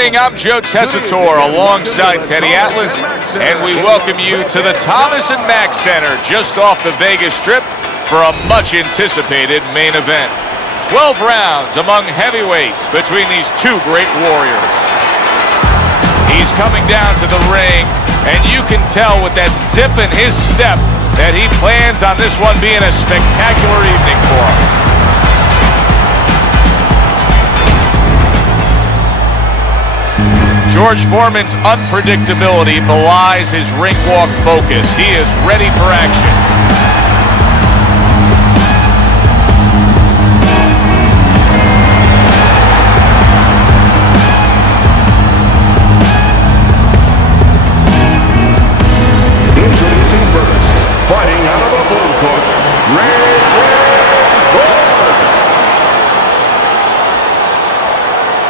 evening, I'm Joe Tessitore alongside Teddy Atlas, and we welcome you to the Thomas & Mack Center just off the Vegas Strip for a much-anticipated main event. 12 rounds among heavyweights between these two great warriors. He's coming down to the ring, and you can tell with that zip in his step that he plans on this one being a spectacular evening for him. George Foreman's unpredictability belies his ring walk focus. He is ready for action. Introducing first, fighting out of the blue corner,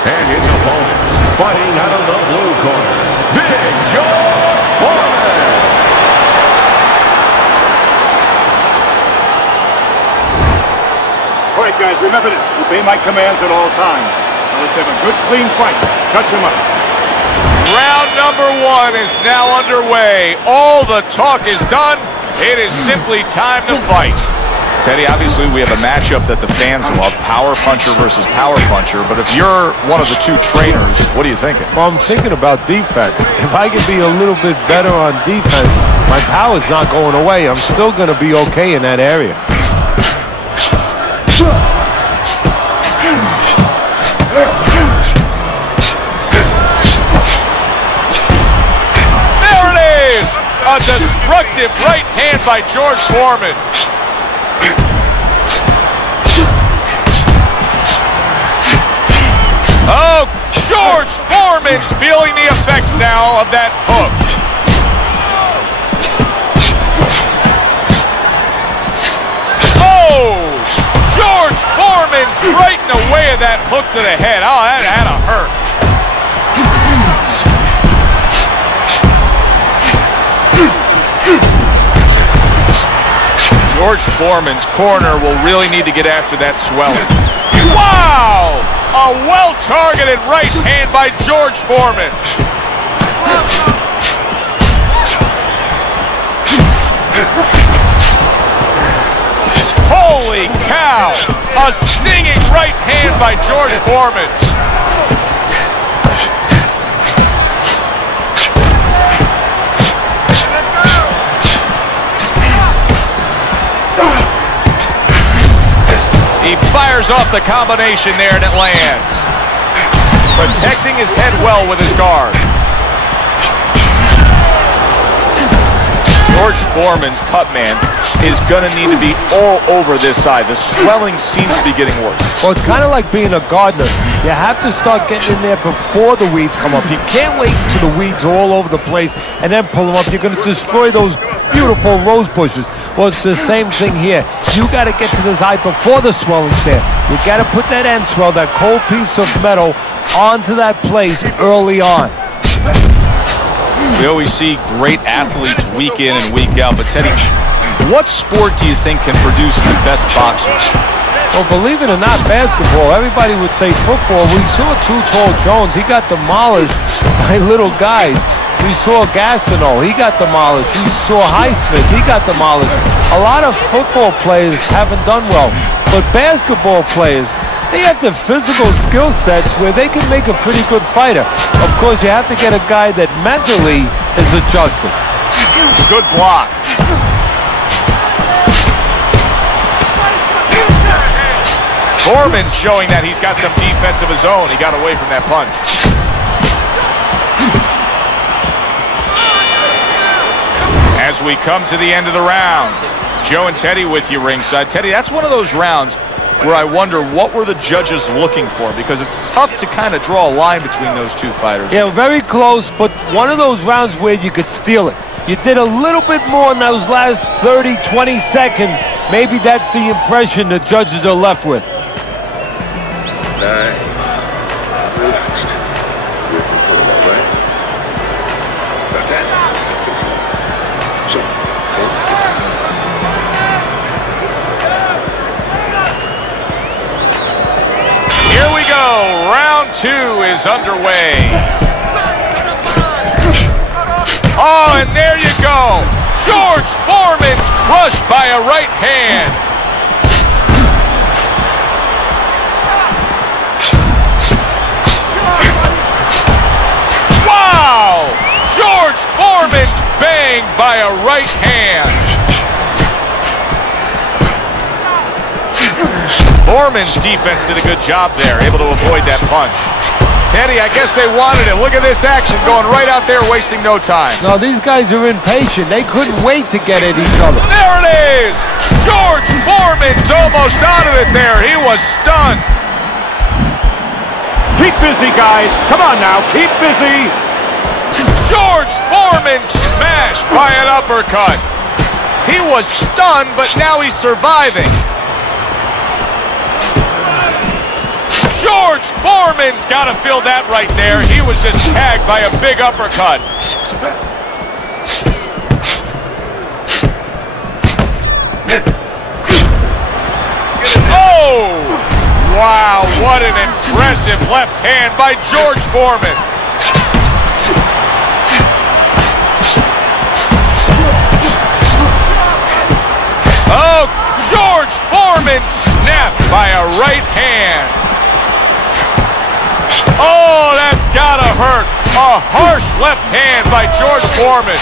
and his opponents, fighting out of the blue corner, Big George Foreman. All right, guys, remember this. Obey my commands at all times. Now let's have a good, clean fight. Touch him up. Round number one is now underway. All the talk is done. It is simply time to fight. Teddy, obviously we have a matchup that the fans love, power puncher versus power puncher, but if you're one of the two trainers, what are you thinking? Well, I'm thinking about defense. If I can be a little bit better on defense, my power's not going away. I'm still going to be okay in that area. There it is! A destructive right hand by George Foreman. Oh, George Foreman's feeling the effects now of that hook. Oh, George Foreman's right in the way of that hook to the head. Oh, that had to hurt. George Foreman's corner will really need to get after that swelling. Wow! A well-targeted right hand by George Foreman. Holy cow! A stinging right hand by George Foreman. He fires off the combination there and it lands. Protecting his head well with his guard. George Foreman's cut man is going to need to be all over this side. The swelling seems to be getting worse. Well, it's kind of like being a gardener. You have to start getting in there before the weeds come up. You can't wait until the weeds are all over the place and then pull them up. You're going to destroy those beautiful rose bushes. Well, it's the same thing here. You got to get to this eye before the swelling's there. You got to put that end swell, that cold piece of metal, onto that place early on. We always see great athletes week in and week out, but Teddy, what sport do you think can produce the best boxers? Well, believe it or not, basketball, everybody would say football. We saw Too Tall Jones. He got demolished by little guys. We saw Gastineau. He got demolished. We saw Highsmith. He got demolished. A lot of football players haven't done well, but basketball players, they have the physical skill sets where they can make a pretty good fighter. Of course, you have to get a guy that mentally is adjusted. Good block. Foreman's showing that he's got some defense of his own. He got away from that punch. As we come to the end of the round, Joe and Teddy with you ringside. Teddy, that's one of those rounds where I wonder what were the judges looking for, because it's tough to kind of draw a line between those two fighters. Yeah, very close, but one of those rounds where you could steal it. You did a little bit more in those last 30, 20 seconds. Maybe that's the impression the judges are left with. Nice. Relaxed. You're in control, all right? Got that? Control. So, Here we go, round 2 is underway. Oh, and there you go. George Foreman's crushed by a right hand. Wow! George Foreman's banged by a right hand. Foreman's defense did a good job there, able to avoid that punch. Teddy, I guess they wanted it. Look at this action going right out there, wasting no time. No, these guys are impatient. They couldn't wait to get at each other. There it is! George Foreman's almost out of it there. He was stunned. Keep busy, guys. Come on now, keep busy. George Foreman smashed by an uppercut. He was stunned, but now he's surviving. George Foreman's got to feel that right there. He was just tagged by a big uppercut. Oh! Wow, what an impressive left hand by George Foreman. Oh, George Foreman snapped by a right hand. Oh, that's gotta hurt. A harsh left hand by George Foreman.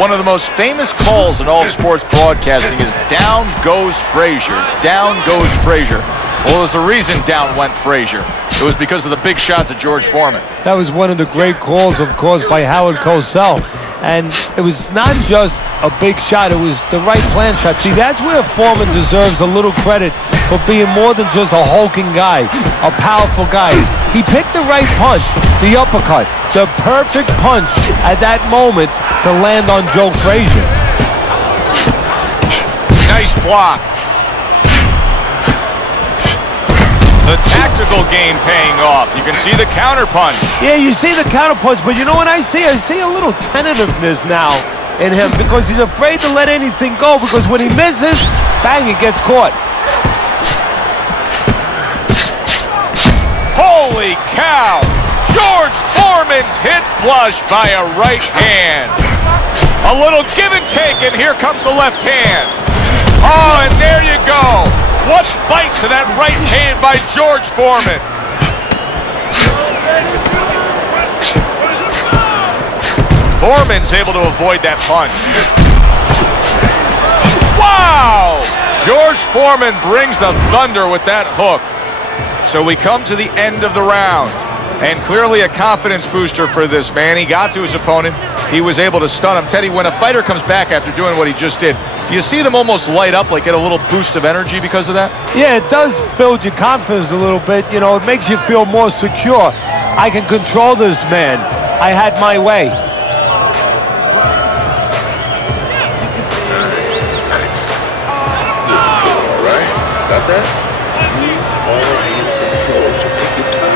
One of the most famous calls in all sports broadcasting is "Down goes Frazier." Down goes Frazier. Well, there's a reason down went Frazier. It was because of the big shots of George Foreman. That was one of the great calls, of course, by Howard Cosell. And it was not just a big shot, it was the right plan shot. See, that's where Foreman deserves a little credit for being more than just a hulking guy, a powerful guy. He picked the right punch, the uppercut, the perfect punch at that moment to land on Joe Frazier. Nice block. The tactical game paying off. You can see the counter punch. Yeah, you see the counter punch, but you know what I see? I see a little tentativeness now in him because he's afraid to let anything go, because when he misses, bang, it gets caught. Holy cow! George Foreman's hit flush by a right hand. A little give and take, and here comes the left hand. Oh, and there you go. What bite to that right hand by George Foreman. Foreman's able to avoid that punch. Wow! George Foreman brings the thunder with that hook. So we come to the end of the round. And clearly a confidence booster for this man. He got to his opponent. He was able to stun him. Teddy, when a fighter comes back after doing what he just did, do you see them almost light up, like get a little boost of energy because of that? Yeah, it does build your confidence a little bit. You know, it makes you feel more secure. I can control this man. I had my way. All right, got that? You are in control, so take your time.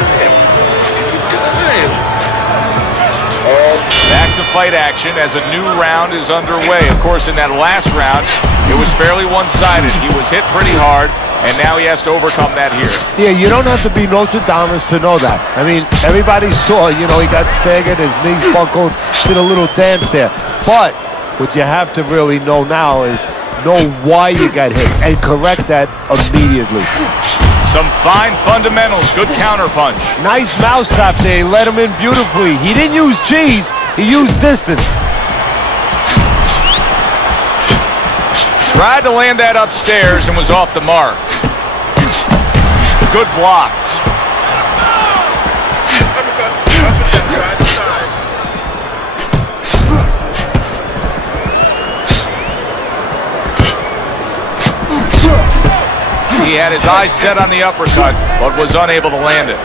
Back to fight action as a new round is underway. Of course, in that last round, it was fairly one-sided. He was hit pretty hard, and now he has to overcome that here. Yeah, you don't have to be Nostradamus to know that. I mean, everybody saw, you know, he got staggered, his knees buckled, did a little dance there. But what you have to really know now is know why you got hit and correct that immediately. Some fine fundamentals, good counter punch. Nice mousetrap there, he let him in beautifully. He didn't use G's, he used distance. Tried to land that upstairs and was off the mark. Good blocks. He had his eyes set on the uppercut, but was unable to land it.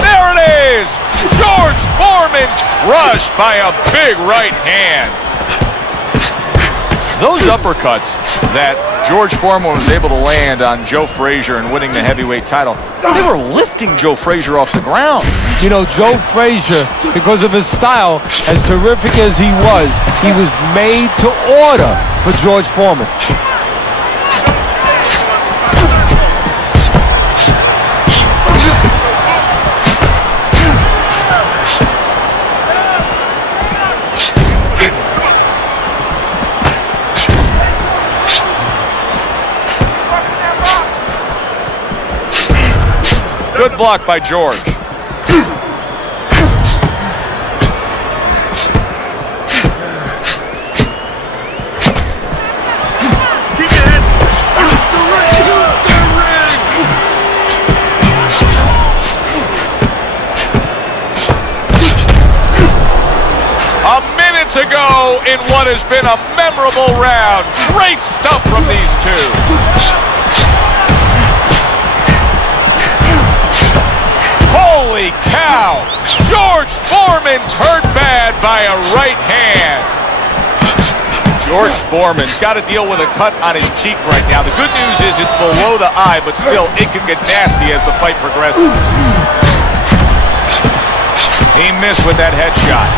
There it is! George Foreman's crushed by a big right hand. Those uppercuts that George Foreman was able to land on Joe Frazier and winning the heavyweight title, they were lifting Joe Frazier off the ground. You know, Joe Frazier, because of his style, as terrific as he was made to order for George Foreman. Good block by George. A minute to go in what has been a memorable round. Great stuff from these two. Holy cow! George Foreman's hurt bad by a right hand. George Foreman's got to deal with a cut on his cheek right now. The good news is it's below the eye, but still it can get nasty as the fight progresses. He missed with that headshot.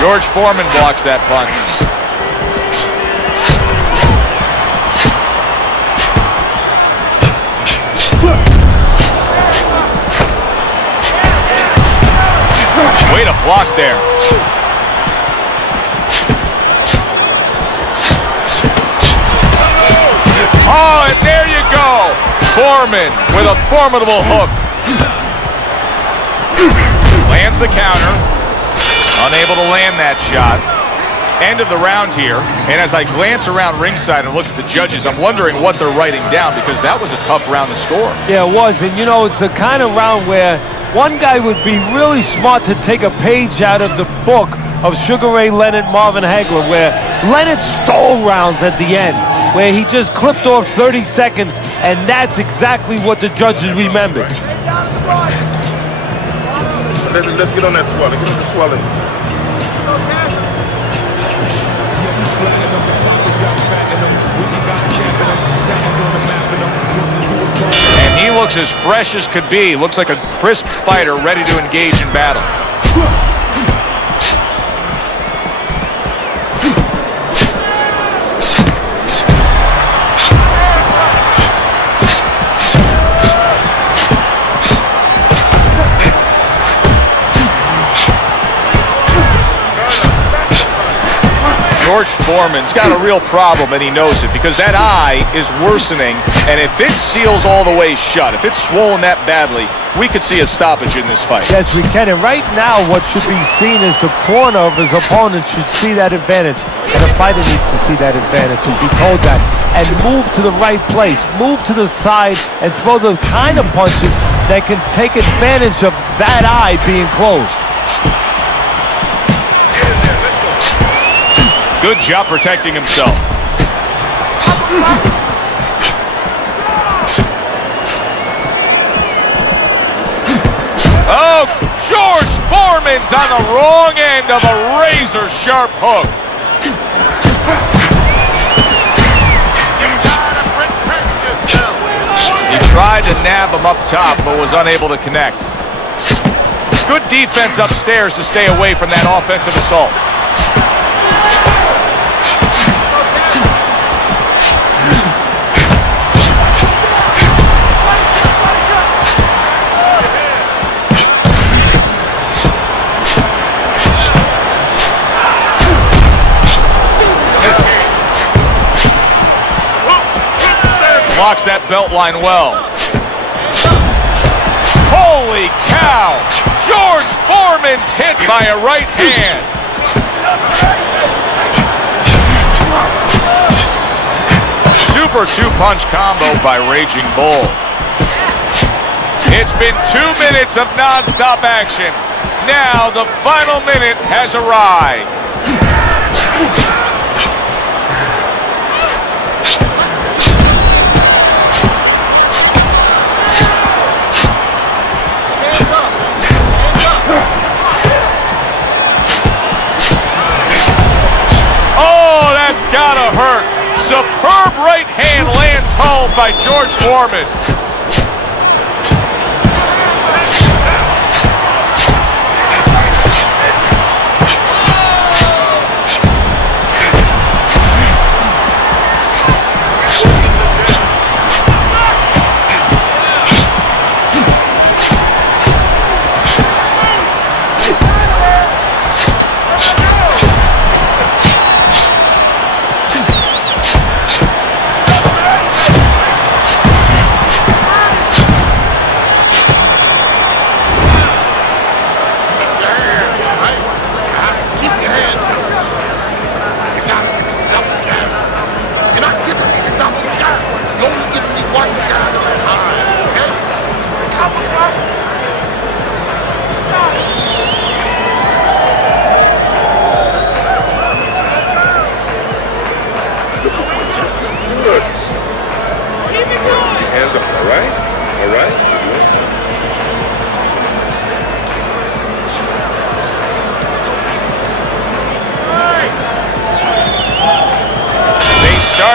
George Foreman blocks that punch. Way to block there. Oh, and there you go. Foreman with a formidable hook. Lands the counter. Unable to land that shot. End of the round here. And as I glance around ringside and look at the judges, I'm wondering what they're writing down, because that was a tough round to score. Yeah, it was. And, you know, it's the kind of round where one guy would be really smart to take a page out of the book of Sugar Ray Leonard, Marvin Hagler, where Leonard stole rounds at the end, where he just clipped off 30 seconds, and that's exactly what the judges remembered. Let's get on that swelling. Get on the swelling. And he looks as fresh as could be. Looks like a crisp fighter ready to engage in battle. George Foreman's got a real problem, and he knows it, because that eye is worsening, and if it seals all the way shut, if it's swollen that badly, we could see a stoppage in this fight. Yes, we can. And right now, what should be seen is the corner of his opponent should see that advantage, and the fighter needs to see that advantage and be told that, and move to the right place, move to the side, and throw the kind of punches that can take advantage of that eye being closed. Good job protecting himself. Oh, George Foreman's on the wrong end of a razor-sharp hook. He tried to nab him up top, but was unable to connect. Good defense upstairs to stay away from that offensive assault. Blocks that belt line well. Holy cow! George Foreman's hit by a right hand. Super two-punch combo by Raging Bull. It's been 2 minutes of non-stop action. Now the final minute has arrived. Gotta hurt. Superb right hand lands home by George Foreman.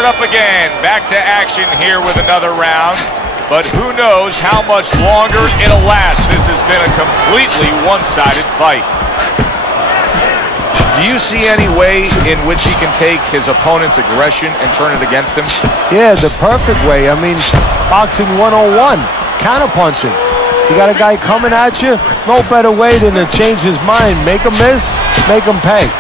up again. Back to action here with another round. But who knows how much longer it'll last. This has been a completely one-sided fight. Do you see any way in which he can take his opponent's aggression and turn it against him? Yeah, the perfect way. I mean, boxing 101, counterpunching. You got a guy coming at you, no better way than to change his mind. Make him miss, make him pay.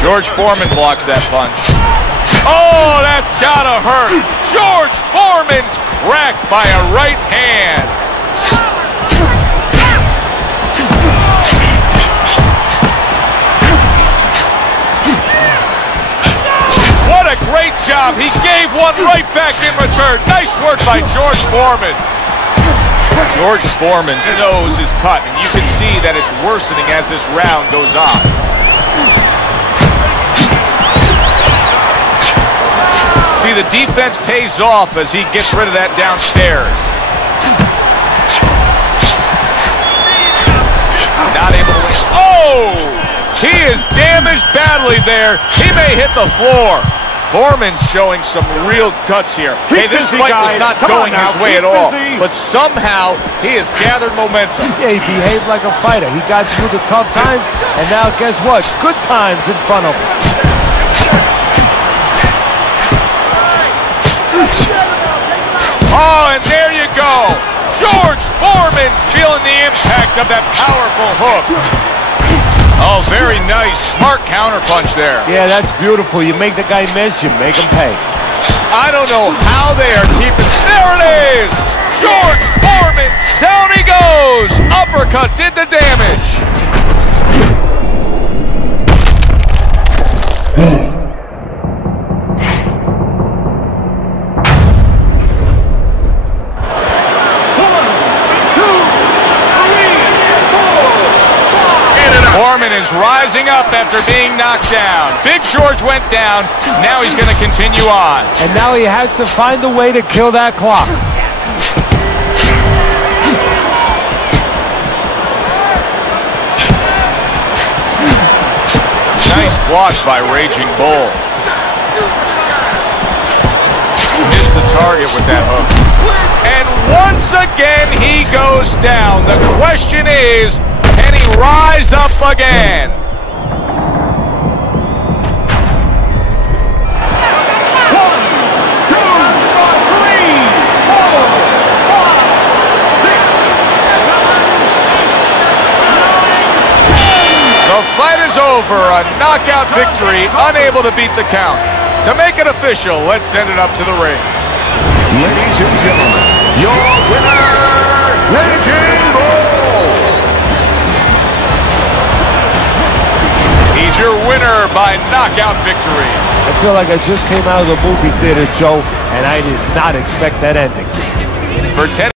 George Foreman blocks that punch. Oh, that's gotta hurt. George Foreman's cracked by a right hand. What a great job. He gave one right back in return. Nice work by George Foreman. George Foreman's nose is cut, and you can see that it's worsening as this round goes on. See, the defense pays off as he gets rid of that downstairs. Not able to win. Oh! He is damaged badly there. He may hit the floor. Foreman's showing some real guts here. Hey, this fight was not going his way at all. But somehow, he has gathered momentum. Yeah, he behaved like a fighter. He got through the tough times, and now guess what? Good times in front of him. Oh, and there you go. George Foreman's feeling the impact of that powerful hook. Oh, very nice. Smart counterpunch there. Yeah, that's beautiful. You make the guy miss, you make him pay. I don't know how they are keeping... There it is! George Foreman, down he goes! Uppercut did the damage. Foreman is rising up after being knocked down. Big George went down. Now he's going to continue on. And now he has to find a way to kill that clock. Nice block by Raging Bull. Missed the target with that hook. And once again, he goes down. The question is, can he rise up again? The fight is over. A knockout victory, unable to beat the count. To make it official, let's send it up to the ring. Ladies and gentlemen, your winner, Raging Bull. He's your winner by knockout victory. I feel like I just came out of the movie theater, Joe, and I did not expect that ending. For 10